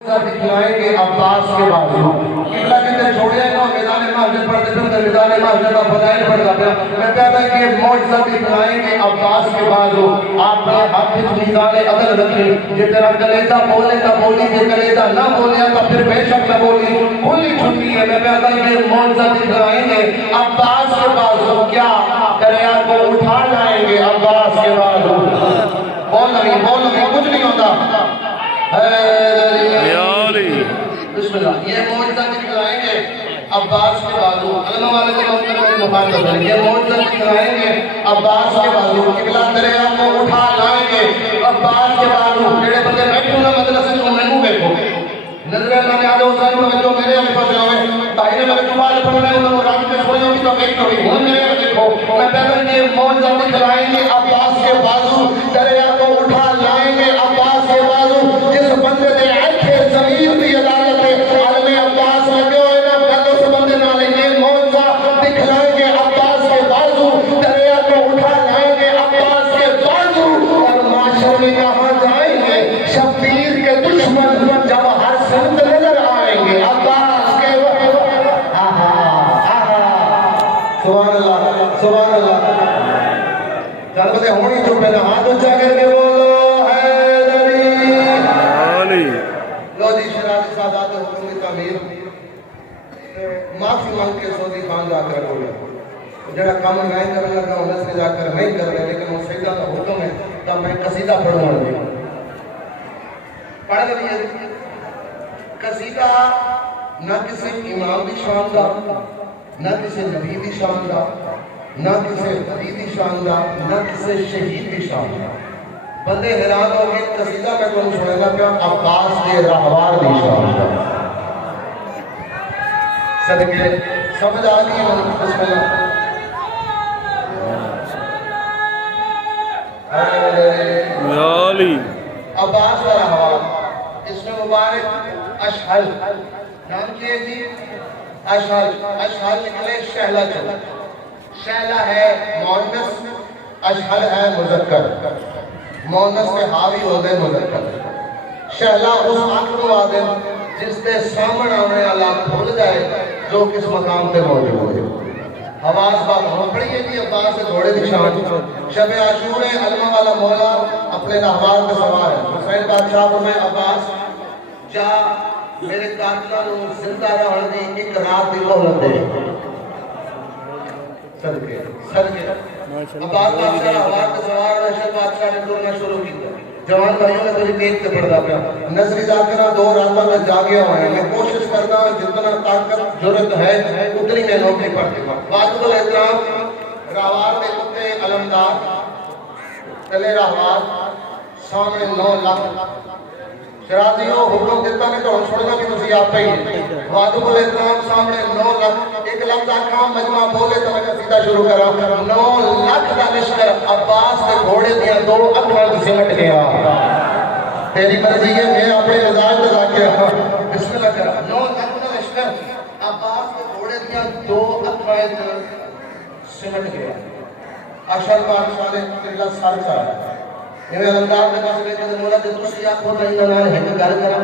दिखलाएंगे अब्बास के बाजू किबला कहते छोड़े ना मैदान महशर पढ़ते थे मैदान महशर का फजाइल पढ़ता था मैं कहता कि मौजज़ा दिखलाएंगे अब्बास के बाजू आपने हाथ मीज़ान अदल रखी जे तेरा कलेजा बोले तो बोली जे कलेजा ना बोले तो फिर बेशक न बोली खुली छुट्टी है मैं कहता कि मौजज़ा दिखलाएंगे अब्बास के बाजू क्या दरिया को उठा लाएंगे अब्बास के बाजू बोल नहीं कुछ नहीं होता ये मौजज़ा दिखलाएंगे अब्बास के बाजू अल्लाह वाले के मुखातब है ये मौजज़ा दिखलाएंगे अब्बास के बाजू किबला दरिया को उठा लाएंगे अब्बास के बाजू जेड़े बंदे बैठो ना मदरसे में मैनू देखो नजर अल्लाह ने आदो साईं में जो मेरे अल्फा से होवे भाई ने मेरे जुबान पढ़ने उन्होंने रात में सोए होगी तो देख लो वो मेरे देखो मैं पहले ये मौजज़ा दिखलाएंगे अब्बास के बाजू दरिया को उठा लाएंगे अब्बास के बाजू जिस बंदे ने आंखें ज़मीर की अदालत है आलम अब्बास लगे हुए ना बंदों से बंदे ना लेंगे मौजज़ा दिखलाएंगे अब्बास के बाजू दरिया को उठा लाएंगे अब्बास के बाजू और माशर में कहाँ जाएंगे शब्बीर के दुश्मन जब हर संत नजर आएंगे अब्बास के सुभान अल्लाह चल बते होनी चुप है हाथ ऊंचा करके बोलो लो जी शराब सादात हुक्म की तामीर माफी मांग के सऊदी खान जाकर बोले जरा काम मैं करने लगा हूं से जाकर नहीं कर रहे लेकिन वो सैयदा का हुक्म है तब मैं कसीदा पढ़ूंगा पढ़ लिया कसीदा ना किसी इमाम की शान का ना किसी नबी की शान का ना किसी वली की शान का ना किसी शहीद की शान का बंदे हैरान हो गए कसीदा मैं तुम सुनेगा क्या अब्बास के रहवार की शान का सदके समझ आ गई बिस्मिल्लाह अब्बास का रहवार इसमें मुबारक अशहल नाम किए जी अशहल निकले शहला चल शहला है मुअन्नस अशहल है मुज़क्कर मुअन्नस के हावी होते मुज़क्कर शहला उस आखिर आदम जिसके सामने आने वाला भूल जाए जो किस मकाम पे मौजूद है हवास बात हो पड़ी है कि अब्बास से घोड़े की शान शब आशूर अलमा वाला मौला अपने रहवार पे सवार है हुसैन बादशाह में अब्बास जा मेरे कातला नु जिंदा रहने दी एक रात दी मोहलत दे सदके अब्बास बादशाह हवास पे सवार रशद बादशाह ने बोलना शुरू किया जवान भाइयों ने मेरी तेज से पढ़ता पिया नजरी जाकर 2 रातों में जागे हुए हैं मैं कोशिश करता हूं जितना ताकत जरूरत है उतनी मैं नौकरी पढ़ती हूं वाजिबुल एहतराम रहवार में कुत्ते अलमदार चले रहवार सामने 9 लाख शराजियों हुक्म देता नहीं तो हम छोड़ना कि तुसी आप पे ही वाजिबुल एहतराम सामने 9 लाख एक लफ्ज आखा मजमा बोले तो मैं सीधा शुरू करा 9 लाख का लश्कर अब्बास के घोड़े दिया 2 अखबार सिमट गया तेरी मर्जी है मैं अपने मिजाज पे जाके बिस्मिल्लाह करा 9 लाख का लश्कर अब्बास के घोड़े दिया 2 अखबार सिमट गया अशर बादशाह ने तेरा सर चढ़ाया ये अंदाज में पास लेकर मोला के दूसरी आंखों नहीं ना है घर करा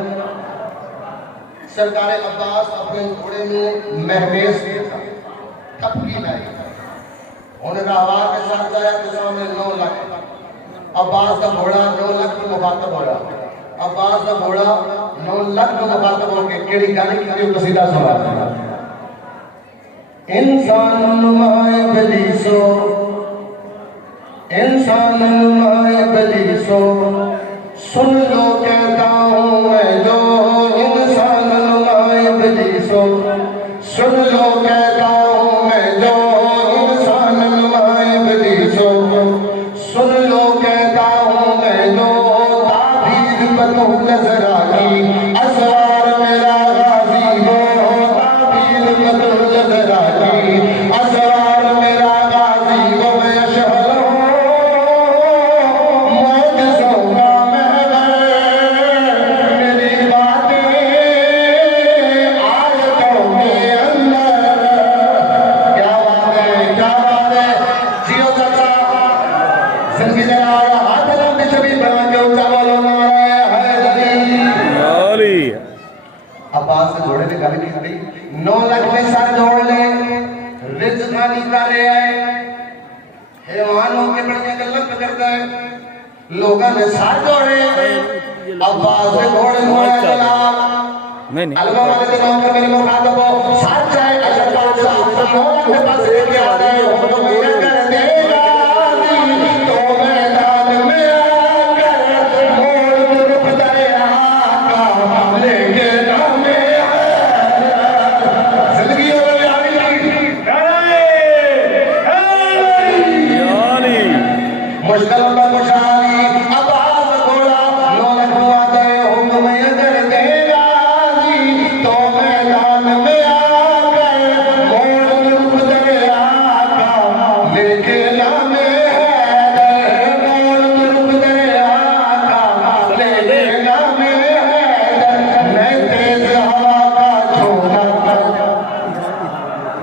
सरकार अब्बास अपने घोड़े में महमेज थपकी लाई उन्हें रहवार के साथ जाया तो सामने 9 लाख अब्बास का घोड़ा 9 लाख की मुखातब हो रहा अब्बास का घोड़ा 9 लाख की मुखातब होके केड़ी गाने की जो कसीदा सुना इंसान नुमाए बलीसो इंसान नुमाए बलीसो सुन लो कहता हूँ मैं जो इंसान नुमाए बलीसो सुन लो कहता हूँ मैं जो इंसान नुमाए बलीसो सुन लो कहता हूँ मैं जो ताबीर बतू नजर आई असवार मेरा गाजी हो ताबीर बतू नजर आई असवार मेरा गाजी हो मैं अशहल मेरी अब्बास से जोड़े ने गल की 9 लाख में सर जोड़ ले रिज़्क़ खानी कर रहे हैं हैवानों के बड़ियां गल्लां करदा है लोगों ने सर जोड़े अब्बास से घोड़े मोया चला नहीं अलवा वाले के नाम पर मेरे मुखातब हो सच है अल्लाह पाक साहब के पास लेके आ रहे हो तो मैं कर देगा तो मैदान में आकर मोड़ रुक जाए आका लेके नाम जिंदगी में आई मुश्किल में खुशहाली अब्बास घोड़ा 9 लाख वादा है हुक्म में कर देगा तो मैदान में आकर मोड़ रुक जाए आका लेके नाम मोड़ रुक जाए आका लेके नाम मैं तेज हवा का छोड़ा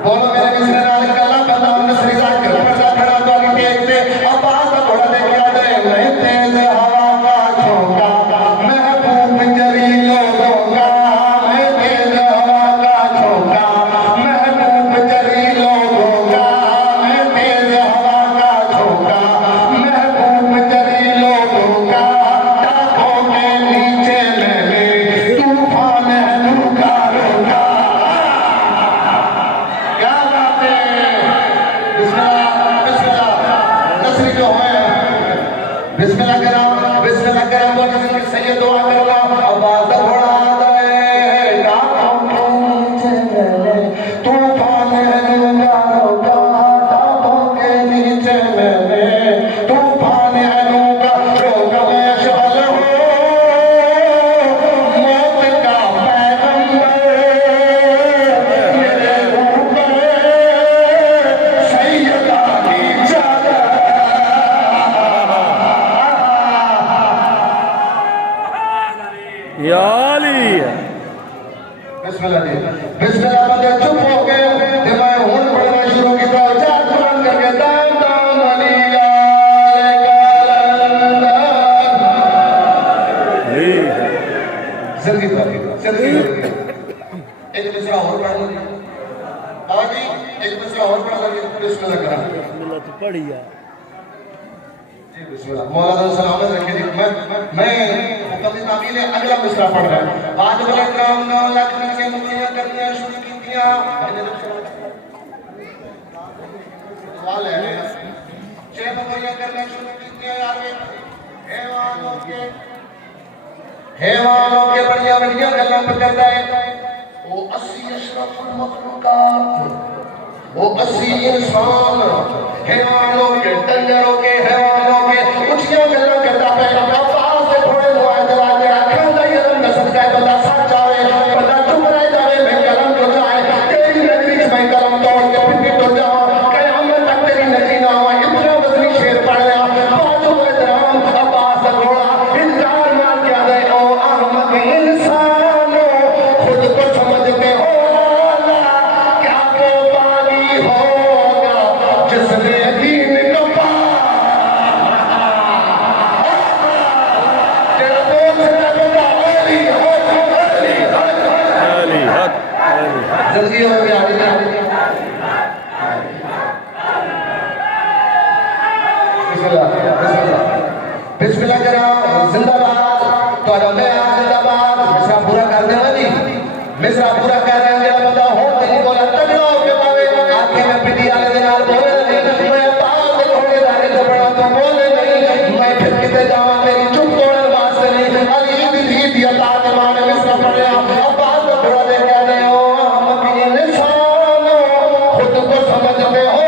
बोलो मेरे मिस्र नाल कला पता नसरी जाकर पर्दा खड़ा तो आगे देखते अब्बास का घोड़ा लेके आ जाए मैं तेज हवा का छोड़ा महबूब जलीलो दूंगा मैं तेज हवा का छोड़ा महबूब जलीलो दूंगा मैं तेज हवा का छोड़ा महबूब जलीलो दूंगा टापों के नीचे मैंने तूफान लूका रोका क्या बात है बिस्मिल्लाह बिस्मिल्लाह नसरी जो है बिस्मिल्लाह करा बोल जिसमें सैयद दुआ करना आवाज घोड़ा आता है टापों के नीचे मैंने तूफान लूका रोका टापों के नीचे मैंने तूफान लूका रोका मैं शअल हूँ मौत का पैगंबर मेरे ऊपर सैयदा की चादर या अली बिस्मिल्लाह जी बिस्मिल्लाह बंदे चुप हो गए ते मैं हुन पढ़ना शुरू किया चार कुरान करके दाम दाम अली जल्दी जल्दी एक दूसरा और पढ़ लो बाबा जी एक दूसरा और पढ़ लो बिस्मिल्लाह करा बिस्मिल्लाह तो पढ़ी है जी बिस्मिल्लाह मौलाना सलामत रखे जी मैं हुक्म की तामील है अगला मिसरा पढ़ रहा है बाद वाले काम 9 लाख नीचे मुक्तियां करनियां शुरू कीतियां सवाल है छह मुक्तियां करना शुरू कीतियां यार हैवानों के बढ़िया बढ़िया गल्लां पे करता है वो 80 अशरफुल मखलूकात वो 80 इंसान हैवानों के डंगरों के हैवानों के ऊंचियां गल्लां करता है अब्बास से थोड़े दुआ दवा के आखिर दा ये नसर का बंदा सच जावे बंदा चुप रह जावे मैं कलम तो जाए तेरी नगरी में मैं कलम तोड़ के फिर तो जाऊं कयामत तक तेरी नगरी ना हो इतना वजनी शेर पढ़ लिया बाजू में दराम अब्बास घोड़ा इंतजार मार के आ गए ओ अहमद इंसानो खुद को समझते हो क्या वो पानी होगा जिसने दीन को जल्दी हो गया बिस्मिल्लाह करा जिंदाबाद तो मैं जिंदाबाद मिसरा पूरा कर देना जी मिसरा पूरा कर रहे हैं बंदा हो नहीं बोला तगड़ा हो के पावे आके मैं पिटी वाले दे नाल बोले नहीं मैं पास थोड़े दाने से बड़ा तो बोले नहीं मैं फिर किते जावा मेरी चुप तोड़न वास्ते नहीं अली भी दी दिया ताज माने मिसरा पड़े अब्बास को थोड़ा दे के आ गए हो हम भी इंसान खुद को समझते हो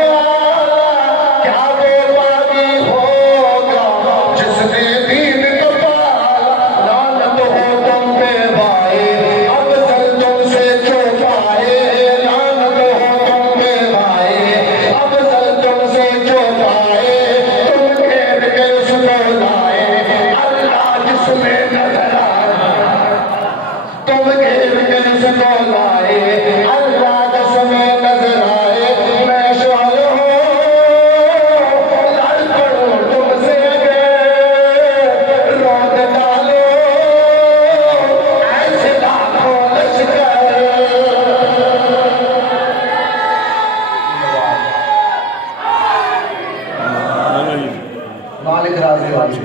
क्या वो पानी होगा जिसने दीन को पाला लानत हो तुम पे भाई अब चल तुमसे जो पाए लानत हो तुम पे भाई अब चल तुमसे जो पाए तुम घेर के उसको लाए अल्लाह जिसमें नजर आए तुम घेर के उसको लाए अल्लाह जिसमें नजर आए मैं शुहर हूँ लड़ पड़ो तुमसे रोक डालो ऐसे लाखों लश्कर मालिक राजी वाली